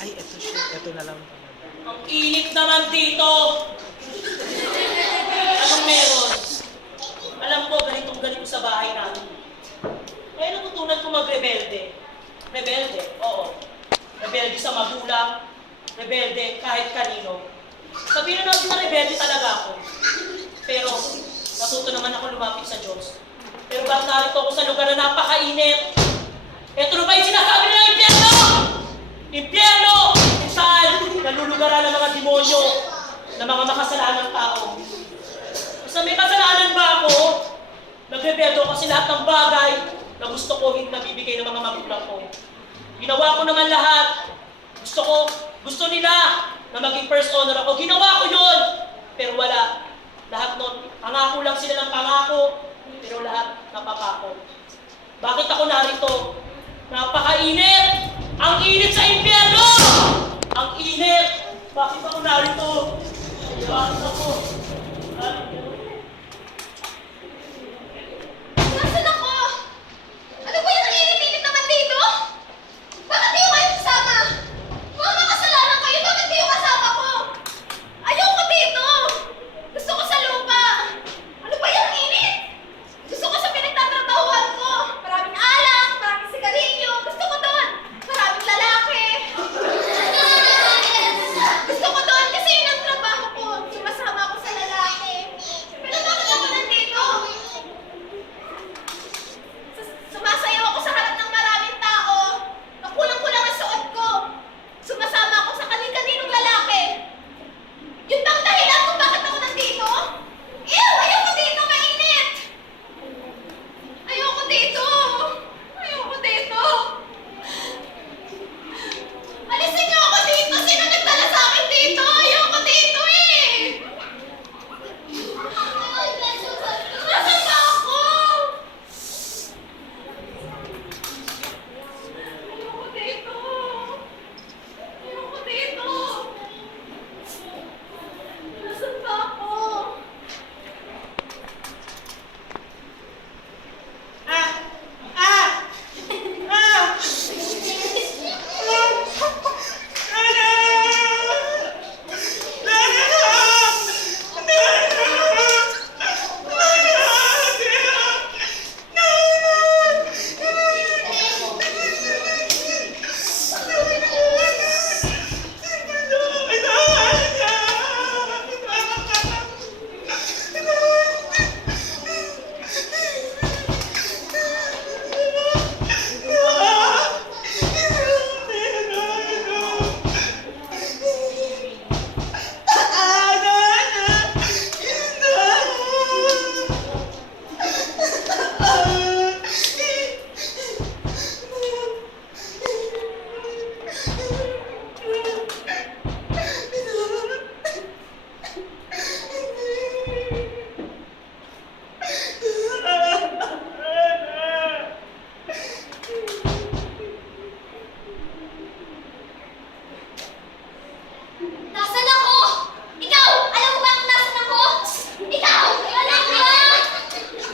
Ay, ito siya. Ito na lang. Ang init naman dito! Anong meron? Alam ko, ganitong-ganito sa bahay namin. Kaya natutunan ko mag-rebelde. Rebelde, oo. Rebelde sa magulang, rebelde kahit kanino. Sabihin na natin na rebelde talaga ako. Pero, natuto naman ako lumapit sa Diyos. Pero bakit narito ako sa lugar na napakainit? Ito na ba yung sinasabi nila ng impyerno? Impyerno! Kung saan nalulugaran ng mga demonyo, ng mga makasalanang tao. Basta may kasalanan ba ako? Nagrebelde ako kasi lahat ng bagay na gusto ko hindi nabibigay ng mga magulang ko. Ginawa ko naman lahat. Gusto nila na maging first honor ako. Ginawa ko yun! Pero wala. Lahat nun, pangako lang sila ng pangako, pero lahat napapako. Bakit ako narito? Napakainit! Ang init sa impyerno! Ang init! Bakit ako narito? Bakit ako? Nasaan ako? Ano ba yung init-init naman dito? Bakit di kayo kasama? Mga makasalanan kayo, bakit di kasama ko? Ayoko dito! Gusto ko sa lupa! Ano ba yung init? Gusto ko sa pinagtatrabahuan ko! Maraming alak, maraming sigarilyo, gusto ko doon! Maraming lalaki! Gusto ko doon kasi yun ang trabaho ko! Sumasama ako sa lalaki! Pero bakit ako nandito? Sumasayaw ako sa harap ng maraming tao. Nakulang-kulang ang suot ko. Sumasama ako sa kani-kaninong lalaki. Yun bang dahilan kung bakit ako nandito? Ew! Ayoko dito! Mainit! Ayoko dito! Ayoko dito! Alisin niyo ako dito! Sino nagdala sa akin dito? Ayoko dito eh! Nasaan ba ako? Ayoko dito! Ayoko dito! Nasaan ba ako? Nasaan ako? Ikaw! Alam mo ba kung nasaan ako? Ikaw! Alam ka!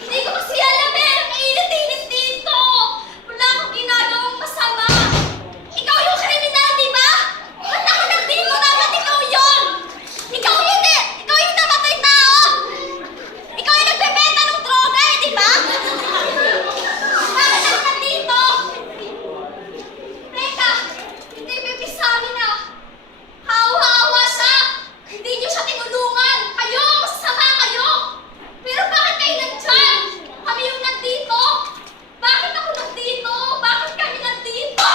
Hindi ko kasi alam eh! Ang init-init dito! Wala akong ginagawang masama! Ikaw yung kriminal, di ba? Ba't ako nandito? Dapat ikaw yun! Ikaw yun eh! Ikaw yung namatay tao! Ikaw yung nagbebenta ng droga eh, di ba? Bakit ako nandito? Teka! Hindi pipisabi na! Hawa-hawa siya! Hindi niyo siya tinulungan! Kayo! Masasama kayo! Pero bakit kayo nandyan? Kami yung nandito! Bakit ako nandito? Bakit kami nandito?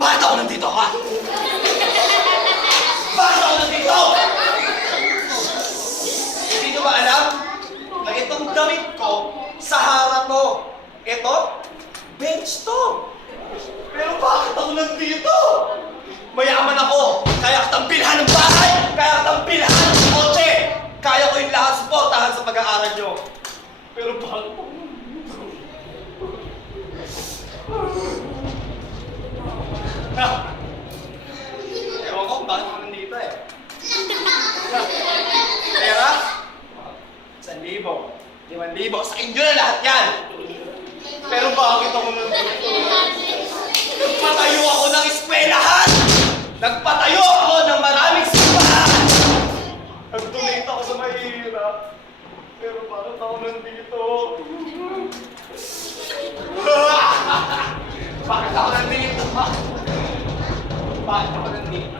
Bakit ako nandito, ha? Bakit ako nandito? Hindi nyo ba alam na itong damit ko sa harap mo? Ito, bench to. Pero bakit ako nandito? Mayaman ako. Kaya kitang bilhan ng bahay. Kaya kitang bilhan ng kotse. Kaya ko yung lahat suportahan sa pag-aaral nyo. Pero bakit ako nandito? Ewan ko kung bakit ako nandito eh. Pera? 1,000. 5,000. Sa inyo na lahat yan! Pero bakit ako nandito? Nagpatayo ako ng eskwelahan! Nagpatayo ako ng maraming simbahan! Nag-donate ako sa mahirap. Pero bakit ako nandito? Bakit ako nandito? Bakit ako nandito?